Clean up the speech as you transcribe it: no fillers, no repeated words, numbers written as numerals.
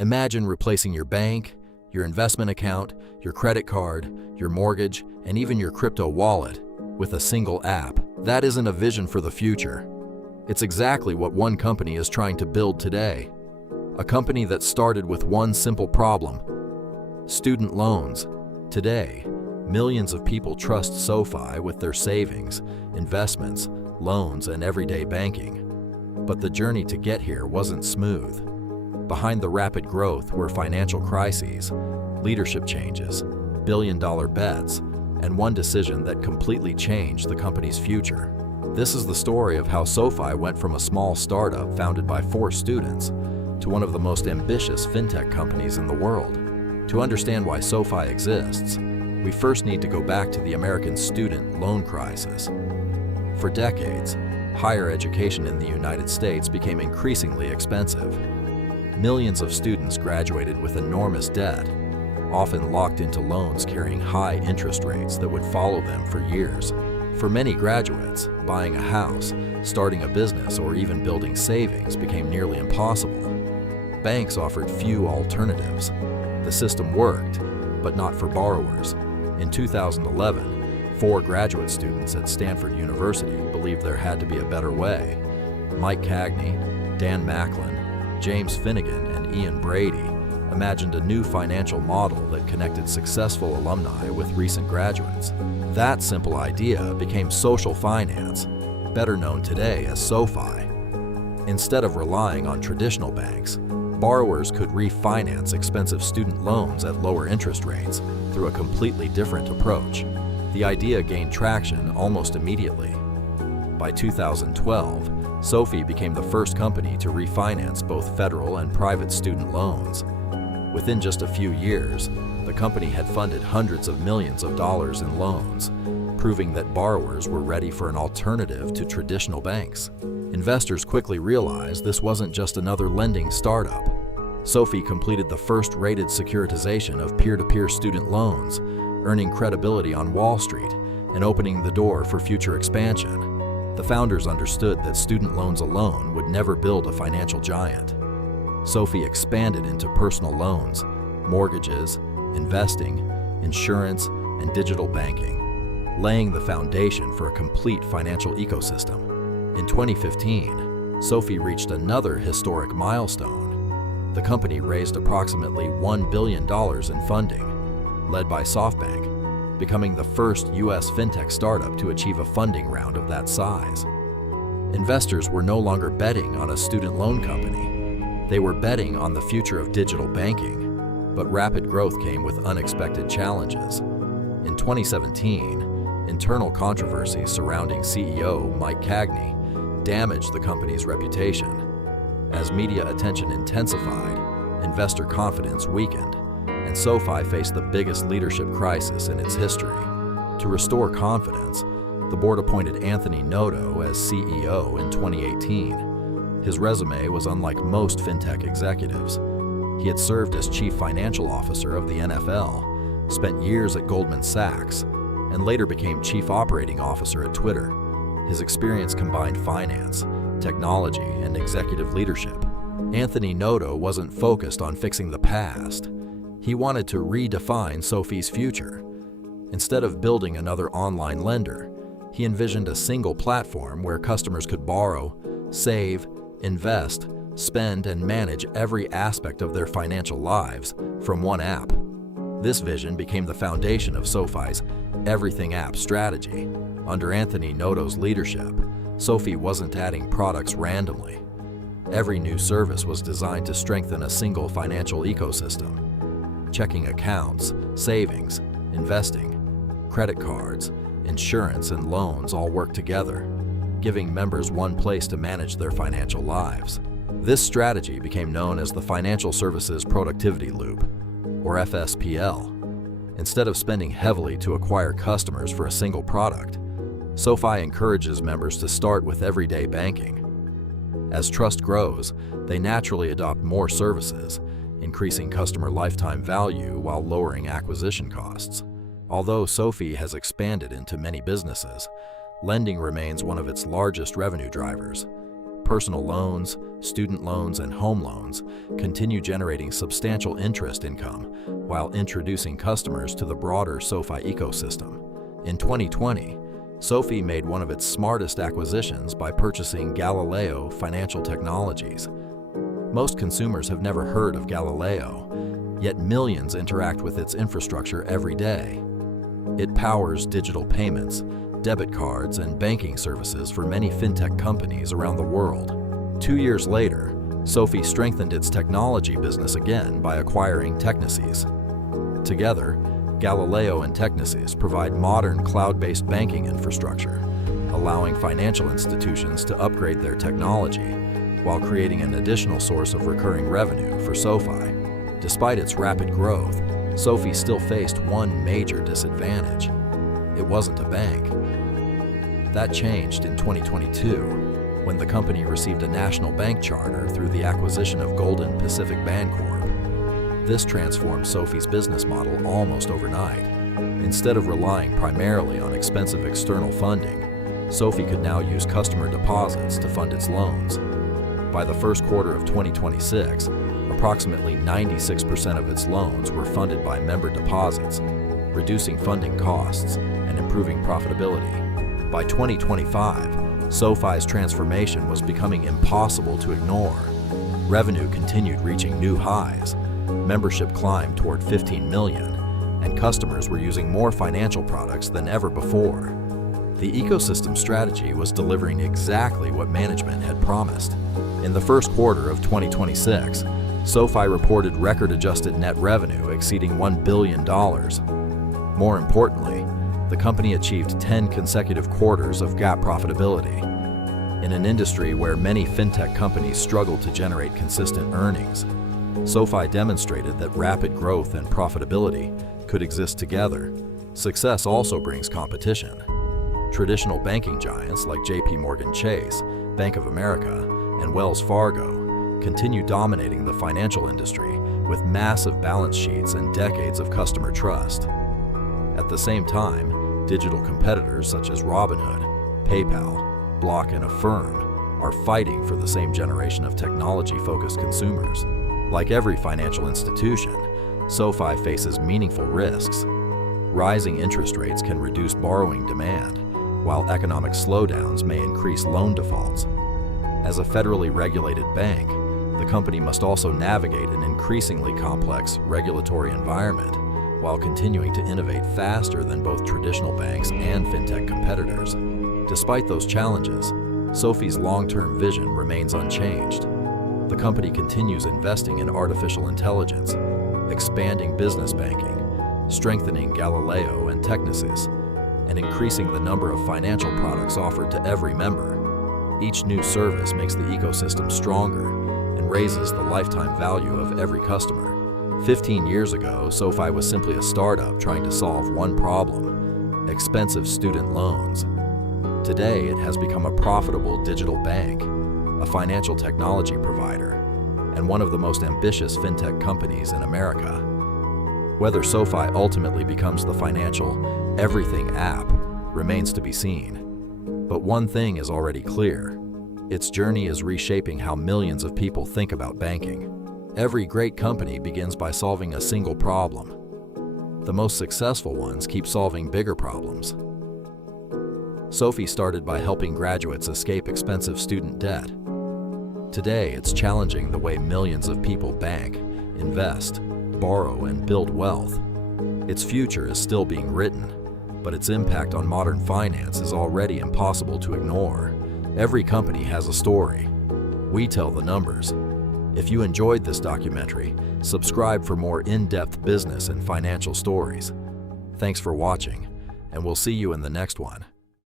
Imagine replacing your bank, your investment account, your credit card, your mortgage, and even your crypto wallet with a single app. That isn't a vision for the future. It's exactly what one company is trying to build today. A company that started with one simple problem: student loans. Today, millions of people trust SoFi with their savings, investments, loans, and everyday banking. But the journey to get here wasn't smooth. Behind the rapid growth were financial crises, leadership changes, billion-dollar bets, and one decision that completely changed the company's future. This is the story of how SoFi went from a small startup founded by 4 students to one of the most ambitious fintech companies in the world. To understand why SoFi exists, we first need to go back to the American student loan crisis. For decades, higher education in the United States became increasingly expensive. Millions of students graduated with enormous debt, often locked into loans carrying high interest rates that would follow them for years. For many graduates, buying a house, starting a business, or even building savings became nearly impossible. Banks offered few alternatives. The system worked, but not for borrowers. In 2011, 4 graduate students at Stanford University believed there had to be a better way. Mike Cagney, Dan Macklin, James Finnegan, and Ian Brady imagined a new financial model that connected successful alumni with recent graduates. That simple idea became social finance, better known today as SoFi. Instead of relying on traditional banks, borrowers could refinance expensive student loans at lower interest rates through a completely different approach. The idea gained traction almost immediately. By 2012, SoFi became the first company to refinance both federal and private student loans. Within just a few years, the company had funded hundreds of millions of dollars in loans, proving that borrowers were ready for an alternative to traditional banks. Investors quickly realized this wasn't just another lending startup. SoFi completed the first rated securitization of peer-to-peer student loans, earning credibility on Wall Street and opening the door for future expansion. The founders understood that student loans alone would never build a financial giant. SoFi expanded into personal loans, mortgages, investing, insurance, and digital banking, laying the foundation for a complete financial ecosystem. In 2015, SoFi reached another historic milestone. The company raised approximately $1 billion in funding, led by SoftBank, becoming the first U.S. fintech startup to achieve a funding round of that size. Investors were no longer betting on a student loan company. They were betting on the future of digital banking, but rapid growth came with unexpected challenges. In 2017, internal controversies surrounding CEO Mike Cagney damaged the company's reputation. As media attention intensified, investor confidence weakened, and SoFi faced the biggest leadership crisis in its history. To restore confidence, the board appointed Anthony Noto as CEO in 2018. His resume was unlike most fintech executives. He had served as chief financial officer of the NFL, spent years at Goldman Sachs, and later became chief operating officer at Twitter. His experience combined finance, technology, and executive leadership. Anthony Noto wasn't focused on fixing the past. He wanted to redefine SoFi's future. Instead of building another online lender, he envisioned a single platform where customers could borrow, save, invest, spend, and manage every aspect of their financial lives from one app. This vision became the foundation of SoFi's Everything App strategy. Under Anthony Noto's leadership, SoFi wasn't adding products randomly. Every new service was designed to strengthen a single financial ecosystem. Checking accounts, savings, investing, credit cards, insurance, and loans all work together, giving members one place to manage their financial lives. This strategy became known as the Financial Services Productivity Loop, or FSPL. Instead of spending heavily to acquire customers for a single product, SoFi encourages members to start with everyday banking. As trust grows, they naturally adopt more services, increasing customer lifetime value while lowering acquisition costs. Although SoFi has expanded into many businesses, lending remains one of its largest revenue drivers. personal loans, student loans, and home loans continue generating substantial interest income while introducing customers to the broader SoFi ecosystem. In 2020, SoFi made one of its smartest acquisitions by purchasing Galileo Financial Technologies. Most consumers have never heard of Galileo, yet millions interact with its infrastructure every day. It powers digital payments, debit cards, and banking services for many fintech companies around the world. 2 years later, SoFi strengthened its technology business again by acquiring Technisys. Together, Galileo and Technisys provide modern cloud-based banking infrastructure, allowing financial institutions to upgrade their technology while creating an additional source of recurring revenue for SoFi. Despite its rapid growth, SoFi still faced one major disadvantage. It wasn't a bank. That changed in 2022, when the company received a national bank charter through the acquisition of Golden Pacific Bancorp. This transformed SoFi's business model almost overnight. Instead of relying primarily on expensive external funding, SoFi could now use customer deposits to fund its loans. By the first quarter of 2026, approximately 96% of its loans were funded by member deposits, reducing funding costs and improving profitability. By 2025, SoFi's transformation was becoming impossible to ignore. Revenue continued reaching new highs, membership climbed toward 15 million, and customers were using more financial products than ever before. The ecosystem strategy was delivering exactly what management had promised. In the first quarter of 2026, SoFi reported record-adjusted net revenue exceeding $1 billion. More importantly, the company achieved 10 consecutive quarters of GAAP profitability. In an industry where many fintech companies struggle to generate consistent earnings, SoFi demonstrated that rapid growth and profitability could exist together. Success also brings competition. Traditional banking giants like JP Chase, Bank of America, and Wells Fargo continue dominating the financial industry with massive balance sheets and decades of customer trust. At the same time, digital competitors such as Robinhood, PayPal, Block, and Affirm are fighting for the same generation of technology-focused consumers. Like every financial institution, SoFi faces meaningful risks. Rising interest rates can reduce borrowing demand, while economic slowdowns may increase loan defaults. As a federally regulated bank, the company must also navigate an increasingly complex regulatory environment while continuing to innovate faster than both traditional banks and fintech competitors. Despite those challenges, SoFi's long-term vision remains unchanged. The company continues investing in artificial intelligence, expanding business banking, strengthening Galileo and Technisys, and increasing the number of financial products offered to every member. Each new service makes the ecosystem stronger and raises the lifetime value of every customer. 15 years ago, SoFi was simply a startup trying to solve one problem: expensive student loans. Today, it has become a profitable digital bank, a financial technology provider, and one of the most ambitious fintech companies in America. Whether SoFi ultimately becomes the financial everything app remains to be seen. But one thing is already clear: its journey is reshaping how millions of people think about banking. Every great company begins by solving a single problem. The most successful ones keep solving bigger problems. SoFi started by helping graduates escape expensive student debt. Today, it's challenging the way millions of people bank, invest, borrow, and build wealth. Its future is still being written, but its impact on modern finance is already impossible to ignore. Every company has a story. We tell the numbers. If you enjoyed this documentary, subscribe for more in-depth business and financial stories. Thanks for watching, and we'll see you in the next one.